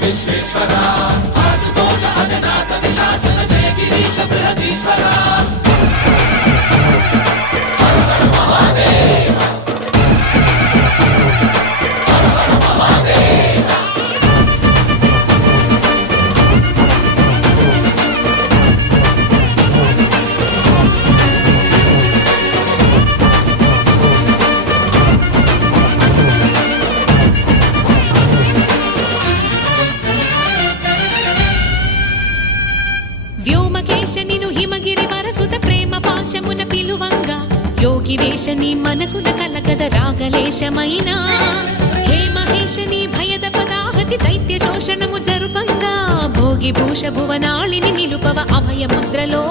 విశ్వేశ్వరా ఆశుతోష అజనాశ విశాసన జయ గిరీశ బృహదీశ్వరా హర హర మహాదేవ హర హర మహాదేవ వ్యోమకేశనిను హిమగిరి వరసుత ప్రేమ పాశమున పిలువంగా యోగి వేషని మనసున కలకద రాగలేశమైనా హే మహేశని భయద పదాహతి దైత్య శోషణము జరుపంగా భోగి భూష భువనాళిని నిలుపవ అభయ ముద్రలో